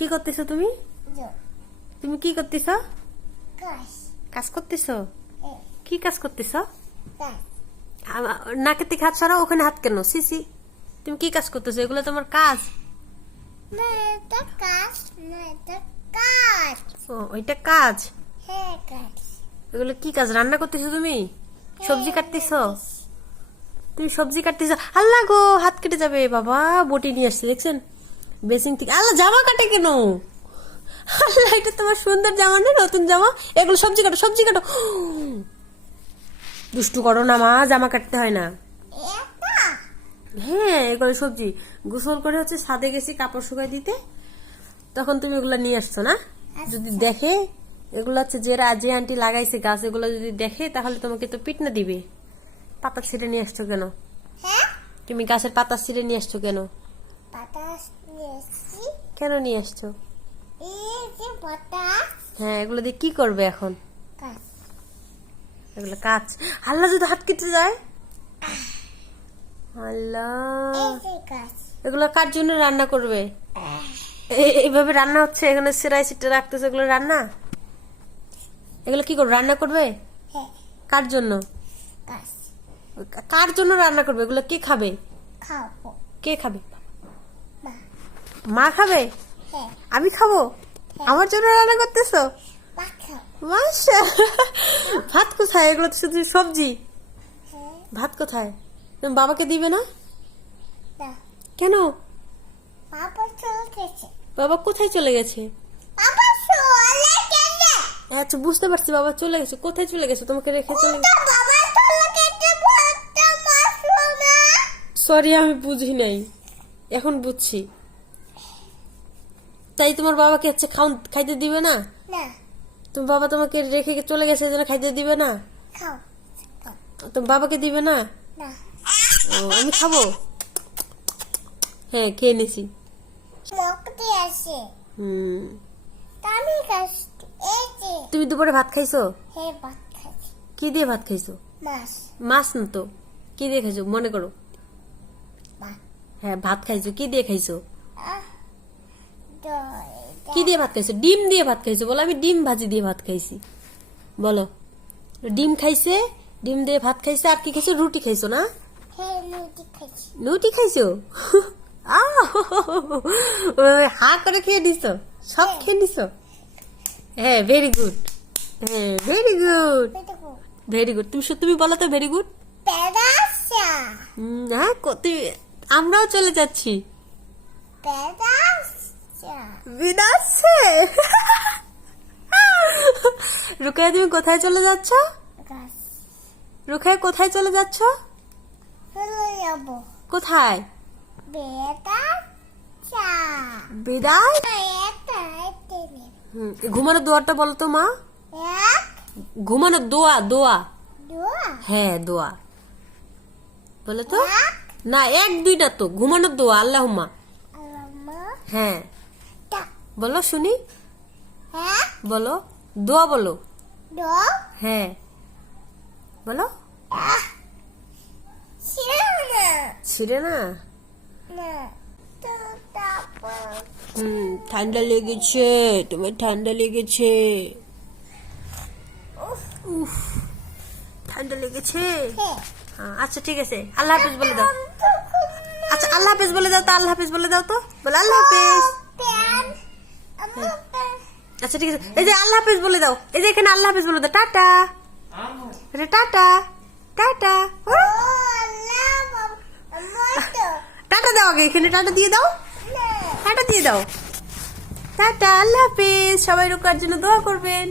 কি করতেছো তুমি? তুমি কি করতেছো? কাজ। করতেছো? Eh. কি কাজ করতেছো? নাকের থেকে হাত সরাও ওখানে হাত কেন? সিসি তুমি কি কাজ করতেছো? এগুলো তোমার কাজ? ও ওইটা কাজ? হ্যাঁ কাজ। এগুলো কি কাজ? রান্না করতেছো তুমি? সবজি কাটতেছো? তুমি সবজি কাটতেছো? আল্লাহ গো হাত কেটে যাবে। বাবা বটি নিয়ে আসছে দেখছেন? বেসিং থেকে আল্লাহ জামা কাটে কেন? আল্লাহ এটা তোমার সুন্দর জামা না নতুন জামা? এগুলো সবজি কাটো সবজি কাটো। দুষ্টু করো না মা জামা কাটতে হয় না। হ্যাঁ এগুলো সবজি। গোসল করে হচ্ছে ছাদে গেছি কাপড় শুকাই দিতে। তখন তুমি এগুলো নিয়ে আসছো না? যদি দেখে এগুলো হচ্ছে যে রা- যে আন্টি লাগাইছে গাছ এগুলো যদি দেখে তাহলে তোমাকে তো পিটনা দিবে। পাতা ছিঁড়ে নিয়ে আসছো কেন? হ্যাঁ? তুমি গাছের পাতা ছিঁড়ে নিয়ে আসছো কেন? কেন নিয়ে আসছো? হ্যাঁ এগুলো দিয়ে কি করবে এখন? এগুলো কাজ। আল্লাহ যদি হাত কেটে যায়? আল্লাহ। এগুলো কার জন্য রান্না করবে? এইভাবে রান্না হচ্ছে এখানে সেরাই সিটে রাখতেছে এগুলো রান্না? এগুলো কি করবে রান্না করবে? হ্যাঁ। কার জন্য? কার জন্য রান্না করবে? এগুলো কে খাবে? কে খাবে? মা খাবে? হ্যাঁ। আমি খাব? আমার জন্য রান্না করতেছো? ভাত কোথায়? এগুলো তো শুধু সবজি। হ্যাঁ। ভাত কোথায়? তুমি বাবাকে দিবে না? কেন? বাবা চলে বাবা কোথায় চলে গেছে? আচ্ছা বুঝতে পারছি বাবা চলে গেছে। কোথায় চলে গেছে? তোমাকে রেখে চলে সরি আমি বুঝি নাই। এখন বুঝছি। তাই তোমার বাবাকে হচ্ছে খাইতে দিবে না? না। তোমার বাবা তোমাকে রেখে চলে গেছে যেন খাইতে দিবে না? খাও। তোমার বাবাকে দিবে না? না। ও, আমি খাব? হ্যাঁ খেয়ে নিছি। হুম। তুমি দুপুরে ভাত খাইছো? হে ভাত খাচ্ছি। কি দিয়ে ভাত খাইছো? মাছ। মাছ না তো? কি দিয়ে খাইছো? মনে করো। হ্যাঁ ভাত খাইছো। কি দিয়ে খাইছো? কি দিয়ে ভাত খাইছো? ডিম দিয়ে ভাত খাইছো? বলো আমি ডিম ভাজি দিয়ে ভাত খাইছি। বলো। ডিম খাইছে ডিম দিয়ে ভাত খাইছে আর কি খাইছো? রুটি খাইছো না? হে লুটি খাচ্ছি রুটি খাইছো? হা করে খেয়ে নিছো? সব খেয়ে নিছো? হ্যাঁ ভেরি গুড হ্যাঁ ভেরি গুড ভেরি গুড তুমি তুমি বলো তো ভেরি গুড হ্যাঁ কো- আমরাও চলে যাচ্ছি। বিনাশে? রুকায় তুমি কোথায় চলে যাচ্ছ? রুকায় কোথায় চলে যাচ্ছ? কোথায়? বিদায়? ঘুমানোর দোয়াটা বলো তো মা। ঘুমানোর দোয়া দোয়া। হ্যাঁ দোয়া। বলে তো। না এক দুইটা তো। ঘুমানোর দোয়া আল্লাহ হ্যাঁ। বলো শুনি। এক বলো। দোয়া বলো। হ্যাঁ। বলো। ছিঁড়ে না হুম ঠান্ডা লেগেছে তোমার ঠান্ডা লেগেছে। উফ। ঠান্ডা লেগেছে? হ্যাঁ। হ্যাঁ, আচ্ছা ঠিক আছে। আল্লাহ হাফেজ বলে দাও। আচ্ছা আল্লাহ হাফেজ বলে দাও তো আল্লাহ হাফেজ বলে দাও তো। বলে আল্লাহ হাফেজ। আচ্ছা ঠিক আছে। এই যে আল্লাহ হাফেজ বলে দাও। এই যে এখানে আল্লাহ হাফেজ বলে দাও। টাটা। এটা টাটা। টাটা। টাটা দাও আগে। এখানে টাটা দিয়ে দাও। টাটা দিয়ে দাও। টাটা আল্লাহ হাফেজ। সবাই রোকার জন্য দোয়া করবেন।